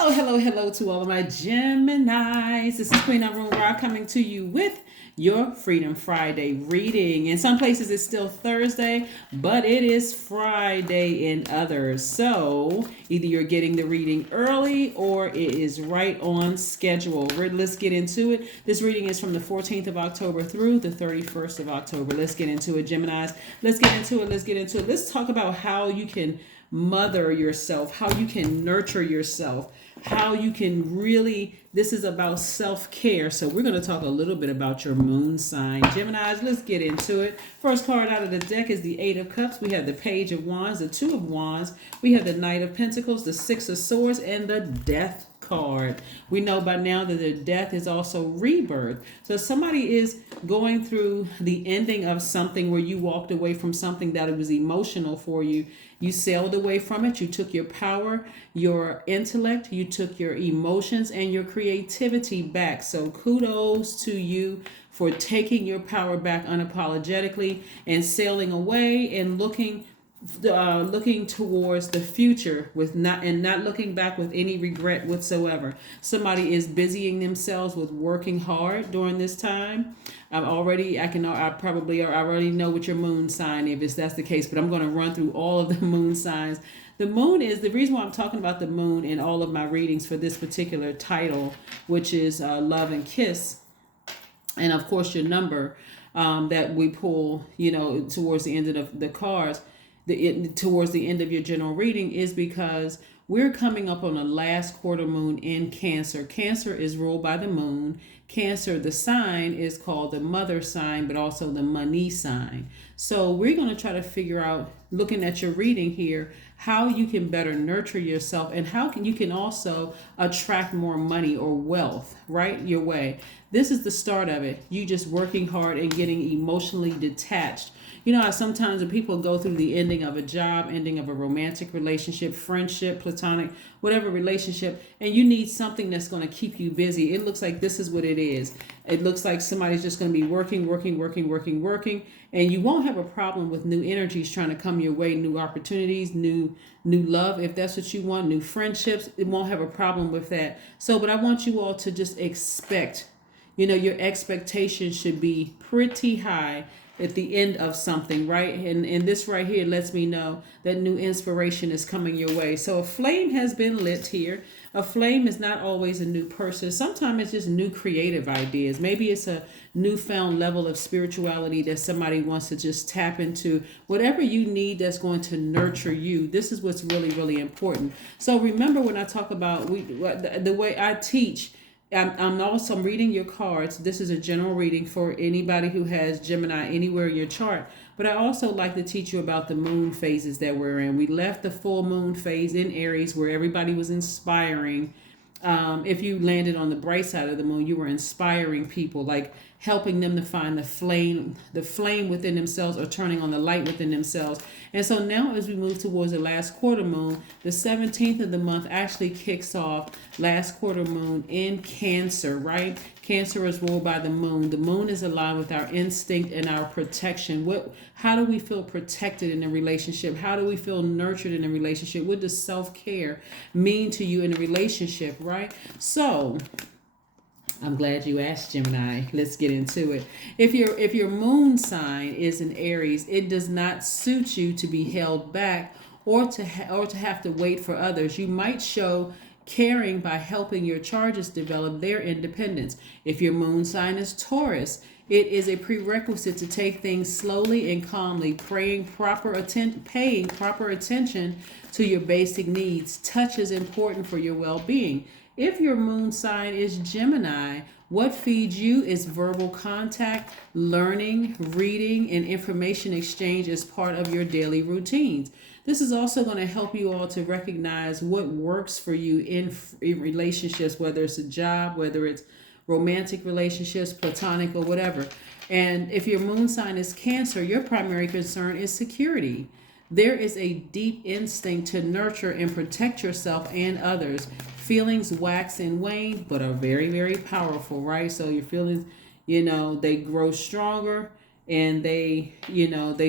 Hello, hello, hello to all of my Geminis. This is Queen Amun Ra coming to you with your Freedom Friday reading. In some places it's still Thursday, but it is Friday in others. So either you're getting the reading early or it is right on schedule. Let's get into it. This reading is from the 14th of October through the 31st of October. Let's get into it, Geminis. Let's get into it. Let's talk about how you can mother yourself, how you can nurture yourself, how you can really, this is about self-care. So we're going to talk a little bit about your moon sign. Geminis, let's get into it. First card out of the deck is the Eight of Cups. We have the Page of Wands, the Two of Wands. We have the Knight of Pentacles, the Six of Swords, and the Death card. We know by now that the death is also rebirth. So somebody is going through the ending of something where you walked away from something that was emotional for you. You sailed away from it. You took your power, your intellect, you took your emotions and your creativity back. So kudos to you for taking your power back unapologetically and sailing away and looking towards the future with not looking back with any regret whatsoever. Somebody is busying themselves with working hard during this time. I already know what your moon sign if that's the case, but I'm going to run through all of the moon signs. The moon is the reason why I'm talking about the moon in all of my readings for this particular title, which is Love and Kiss, and of course your number that we pull, towards the end of the cards. Towards the end of your general reading is because we're coming up on a last quarter moon in Cancer. Cancer is ruled by the moon. Cancer, the sign, is called the mother sign, but also the money sign. So we're going to try to figure out, looking at your reading here, how you can better nurture yourself and how you can also attract more money or wealth right your way. This is the start of it. You just working hard and getting emotionally detached. How sometimes when people go through the ending of a job, ending of a romantic relationship, friendship, platonic, whatever relationship, and you need something that's going to keep you busy. It looks like this is what it is. It looks like somebody's just going to be working, and you won't have a problem with new energies trying to come your way, new opportunities, new love, if that's what you want, new friendships. It won't have a problem with that. So, but I want you all to just expect, your expectations should be pretty high at the end of something, right? And this right here lets me know that new inspiration is coming your way. So a flame has been lit here. A flame is not always a new person. Sometimes it's just new creative ideas. Maybe it's a newfound level of spirituality that somebody wants to just tap into. Whatever you need that's going to nurture you. This is what's really, really important. So remember when I talk about the way I teach, I'm reading your cards. This is a general reading for anybody who has Gemini anywhere in your chart. But I also like to teach you about the moon phases that we're in. We left the full moon phase in Aries where everybody was inspiring. If you landed on the bright side of the moon, you were inspiring people, like helping them to find the flame within themselves or turning on the light within themselves. And so now as we move towards the last quarter moon, the 17th of the month actually kicks off last quarter moon in Cancer, right? Cancer is ruled by the moon. The moon is aligned with our instinct and our protection. How do we feel protected in a relationship? How do we feel nurtured in a relationship? What does self-care mean to you in a relationship, right? So I'm glad you asked, Gemini. Let's get into it. If your moon sign is in Aries, it does not suit you to be held back or to have to wait for others. You might show caring by helping your charges develop their independence. If your moon sign is Taurus, it is a prerequisite to take things slowly and calmly, paying proper attention to your basic needs. Touch is important for your well-being. If your moon sign is Gemini, what feeds you is verbal contact, learning, reading, and information exchange as part of your daily routines. This is also going to help you all to recognize what works for you in relationships, whether it's a job, whether it's romantic relationships, platonic, or whatever. And if your moon sign is Cancer, your primary concern is security. There is a deep instinct to nurture and protect yourself and others. Feelings wax and wane, but are very, very powerful, right? So your feelings, they grow stronger and they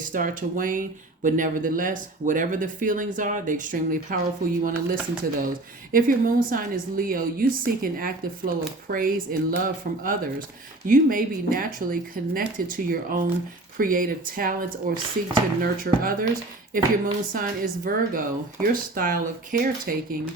start to wane. But nevertheless, whatever the feelings are, they're extremely powerful. You want to listen to those. If your moon sign is Leo, you seek an active flow of praise and love from others. You may be naturally connected to your own creative talents or seek to nurture others. If your moon sign is Virgo, your style of caretaking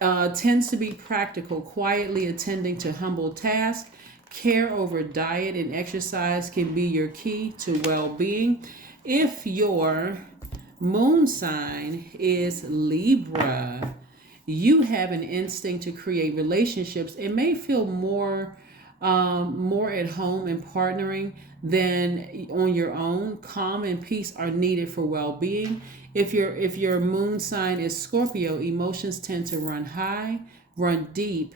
tends to be practical, quietly attending to humble tasks. Care over diet and exercise can be your key to well-being. If your moon sign is Libra, you have an instinct to create relationships and may feel more at home in partnering than on your own. Calm and peace are needed for well-being. If your moon sign is Scorpio, emotions tend to run high, run deep,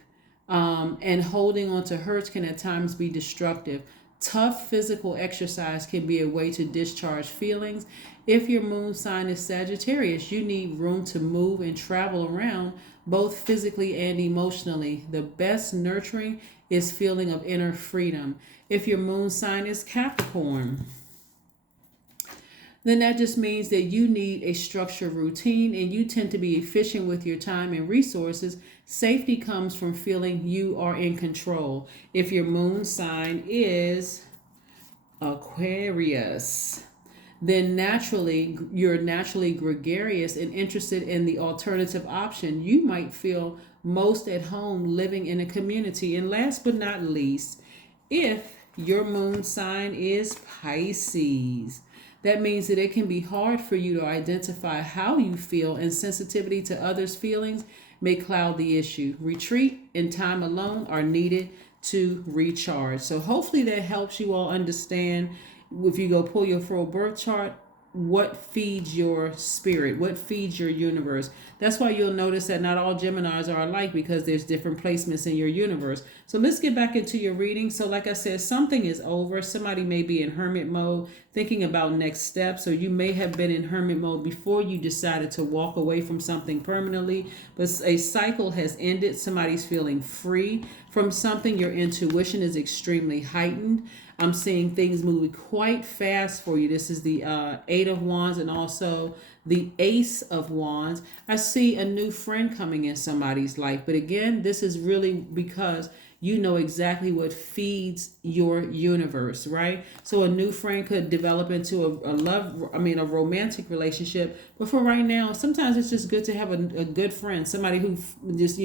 and holding on to hurts can at times be destructive. Tough physical exercise can be a way to discharge feelings. If your moon sign is Sagittarius, you need room to move and travel around, both physically and emotionally. The best nurturing is feeling of inner freedom. If your moon sign is Capricorn, then that just means that you need a structured routine and you tend to be efficient with your time and resources. Safety comes from feeling you are in control. If your moon sign is Aquarius, then you're naturally gregarious and interested in the alternative option. You might feel most at home living in a community. And last but not least, if your moon sign is Pisces, that means that it can be hard for you to identify how you feel, and sensitivity to others' feelings may cloud the issue. Retreat and time alone are needed to recharge. So hopefully that helps you all understand, if you go pull your full birth chart, what feeds your spirit, what feeds your universe. That's why you'll notice that not all Geminis are alike, because there's different placements in your universe. So let's get back into your reading. So like I said, something is over. Somebody may be in hermit mode thinking about next steps, or you may have been in hermit mode before you decided to walk away from something permanently, but a cycle has ended. Somebody's feeling free from something. Your intuition is extremely heightened. I'm seeing things moving quite fast for you. This is the Eight of Wands and also the Ace of Wands. I see a new friend coming in somebody's life. But again, this is really because you know exactly what feeds your universe, right? So a new friend could develop into a romantic relationship. But for right now, sometimes it's just good to have a good friend, somebody who just,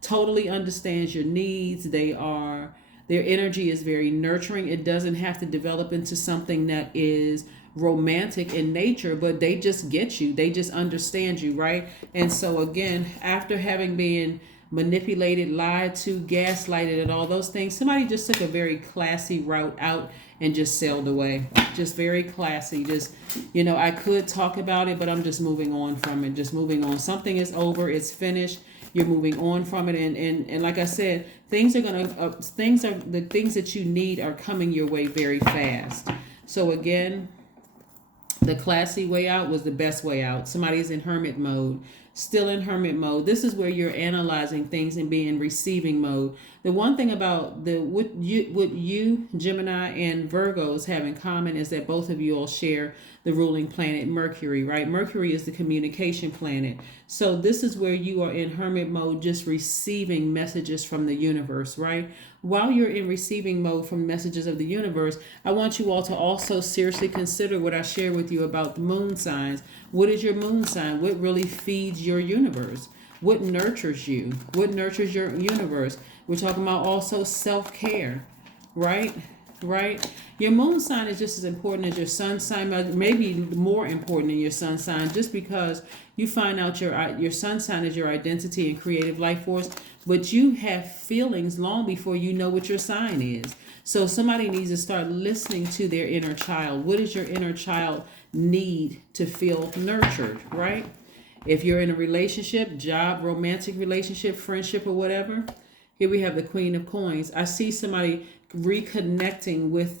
totally understands your needs. Their energy is very nurturing. It doesn't have to develop into something that is romantic in nature, but they just get you. They just understand you, right? And so again, after having been manipulated, lied to, gaslighted, and all those things, somebody just took a very classy route out and just sailed away. Just very classy. Just, I could talk about it, but I'm just moving on from it. Just moving on. Something is over. It's finished. You're moving on from it, and like I said, the things that you need are coming your way very fast. So again, the classy way out was the best way out. Somebody's in hermit mode, still in hermit mode. This is where you're analyzing things and being in receiving mode. The one thing about what you Gemini and Virgos have in common is that both of you all share the ruling planet Mercury, right? Mercury is the communication planet. So this is where you are in hermit mode, just receiving messages from the universe, right? While you're in receiving mode from messages of the universe, I want you all to also seriously consider what I share with you about the moon signs. What is your moon sign? What really feeds your universe? What nurtures you? What nurtures your universe? We're talking about also self-care, right? Right? Your moon sign is just as important as your sun sign, maybe more important than your sun sign, just because you find out your sun sign is your identity and creative life force, but you have feelings long before you know what your sign is. So somebody needs to start listening to their inner child. What does your inner child need to feel nurtured, right? If you're in a relationship, job, romantic relationship, friendship, or whatever, here we have the Queen of Coins. I see somebody reconnecting with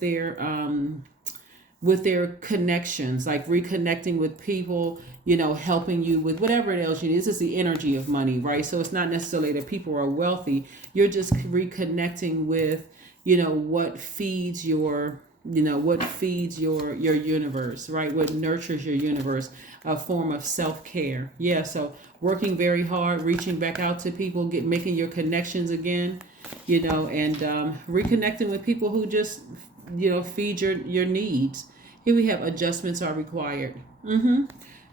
their connections, like reconnecting with people, helping you with whatever else you need. This is the energy of money, right? So it's not necessarily that people are wealthy. You're just reconnecting with, what feeds your what feeds your universe, right? What nurtures your universe, a form of self-care. Yeah, so working very hard, reaching back out to people, making your connections again, and reconnecting with people who just feed your needs. Here we have adjustments are required.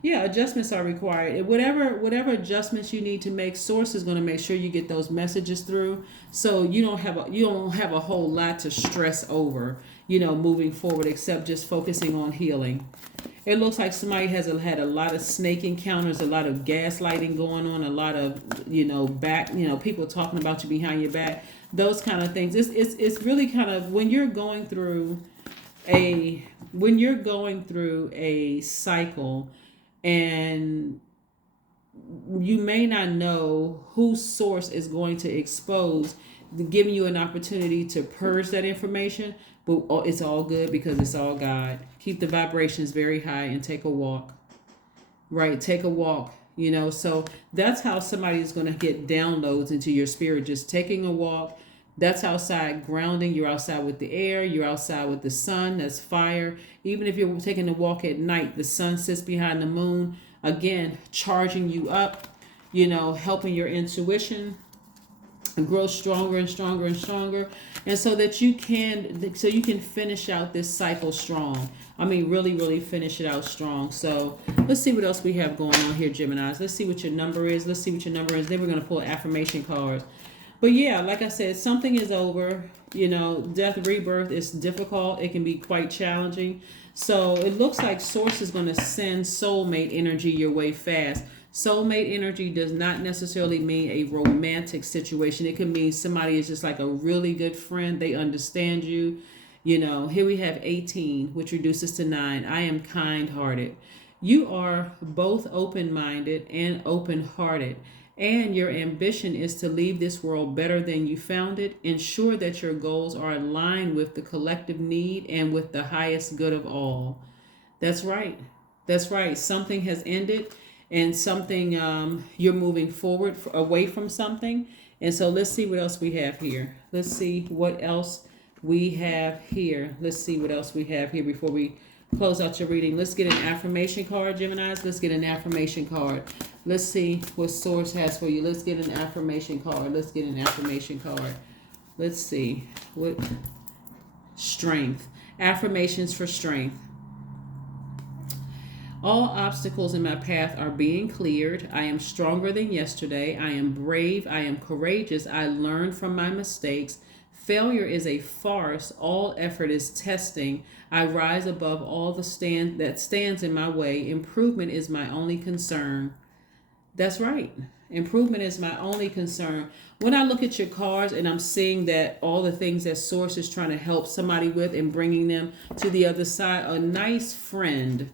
Yeah, adjustments are required. Whatever adjustments you need to make, Source is going to make sure you get those messages through, so you don't have a whole lot to stress over, moving forward, except just focusing on healing. It looks like somebody has had a lot of snake encounters, a lot of gaslighting going on, a lot of people talking about you behind your back, those kind of things. It's really kind of when you're going through a cycle, and you may not know whose source is going to expose, giving you an opportunity to purge that information, but it's all good because it's all God. Keep the vibrations very high and take a walk. Right, take a walk. So that's how somebody is going to get downloads into your spirit, just taking a walk. That's outside grounding. You're outside with the air. You're outside with the sun. That's fire. Even if you're taking a walk at night, the sun sits behind the moon. Again, charging you up, helping your intuition and grow stronger and stronger and stronger. And so that you can finish out this cycle strong. I mean, really, really finish it out strong. So let's see what else we have going on here, Geminis. Let's see what your number is. Then we're going to pull affirmation cards. But yeah, like I said, something is over. Death, rebirth is difficult. It can be quite challenging. So it looks like Source is going to send soulmate energy your way fast. Soulmate energy does not necessarily mean a romantic situation. It could mean somebody is just like a really good friend. They understand you. Here we have 18, which reduces to 9. I am kind-hearted. You are both open-minded and open-hearted. And your ambition is to leave this world better than you found it. Ensure that your goals are aligned with the collective need and with the highest good of all. That's right. That's right. Something has ended, and something you're moving forward away from something. And so let's see what else we have here. Let's see what else we have here before we close out your reading. Let's get an affirmation card, Geminis. Let's get an affirmation card. Let's see what Source has for you. Let's get an affirmation card. Let's see what strength. Affirmations for strength. All obstacles in my path are being cleared. I am stronger than yesterday. I am brave. I am courageous. I learn from my mistakes. Failure is a farce. All effort is testing. I rise above all that stands in my way. Improvement is my only concern. That's right. Improvement is my only concern. When I look at your cards and I'm seeing that all the things that Source is trying to help somebody with and bringing them to the other side, a nice friend,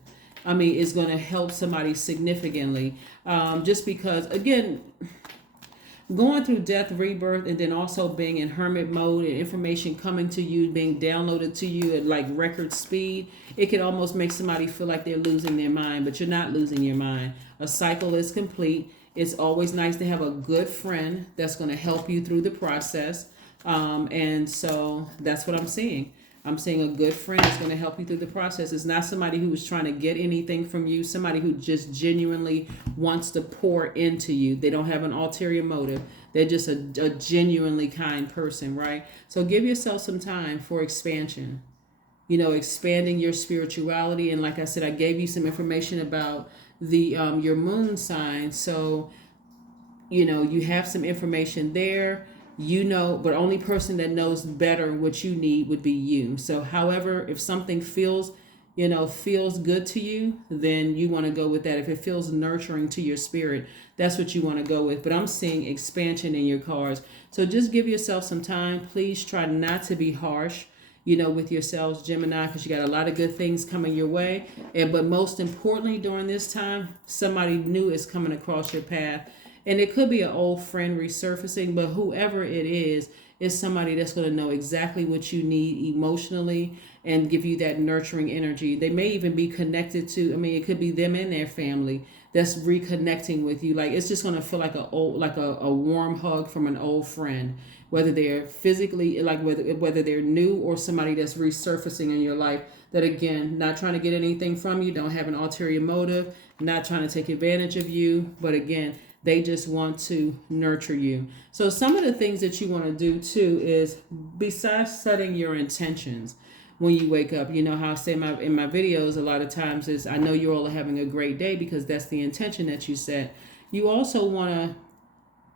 is going to help somebody significantly. Just because, again, going through death, rebirth, and then also being in hermit mode and information coming to you, being downloaded to you at like record speed, it can almost make somebody feel like they're losing their mind, but you're not losing your mind. A cycle is complete. It's always nice to have a good friend that's going to help you through the process. And so that's what I'm seeing. I'm seeing a good friend that's going to help you through the process. It's not somebody who is trying to get anything from you, somebody who just genuinely wants to pour into you. They don't have an ulterior motive. They're just a genuinely kind person, right? So give yourself some time for expansion, expanding your spirituality. And like I said, I gave you some information about your moon sign. So, you have some information there. But only person that knows better what you need would be you. So however, if something feels good to you, then you want to go with that. If it feels nurturing to your spirit, that's what you want to go with. But I'm seeing expansion in your cards. So just give yourself some time. Please try not to be harsh, with yourselves, Gemini, because you got a lot of good things coming your way. But most importantly, during this time, somebody new is coming across your path. And it could be an old friend resurfacing, but whoever it is somebody that's going to know exactly what you need emotionally and give you that nurturing energy. They may even be connected to, it could be them and their family. that's reconnecting with you. Like it's just going to feel like a warm hug from an old friend, whether they're physically, like whether they're new or somebody that's resurfacing in your life. That again, not trying to get anything from you, don't have an ulterior motive, not trying to take advantage of you, but again, they just want to nurture you. So some of the things that you want to do too is, besides setting your intentions when you wake up, you know how I say in my videos a lot of times is, I know you're all having a great day because that's the intention that you set. You also want to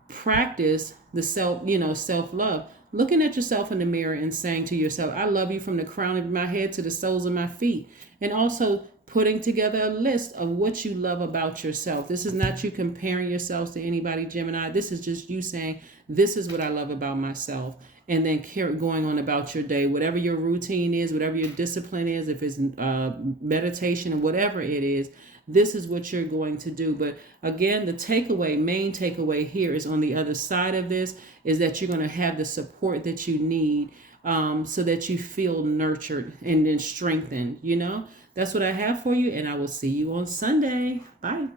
practice the self love, looking at yourself in the mirror and saying to yourself, I love you from the crown of my head to the soles of my feet. And also putting together a list of what you love about yourself. This is not you comparing yourselves to anybody, Gemini. This is just you saying, this is what I love about myself. And then going on about your day, whatever your routine is, whatever your discipline is, if it's meditation or whatever it is, this is what you're going to do. But again, the main takeaway here is on the other side of this is that you're going to have the support that you need, so that you feel nurtured and then strengthened. That's what I have for you, and I will see you on Sunday. Bye.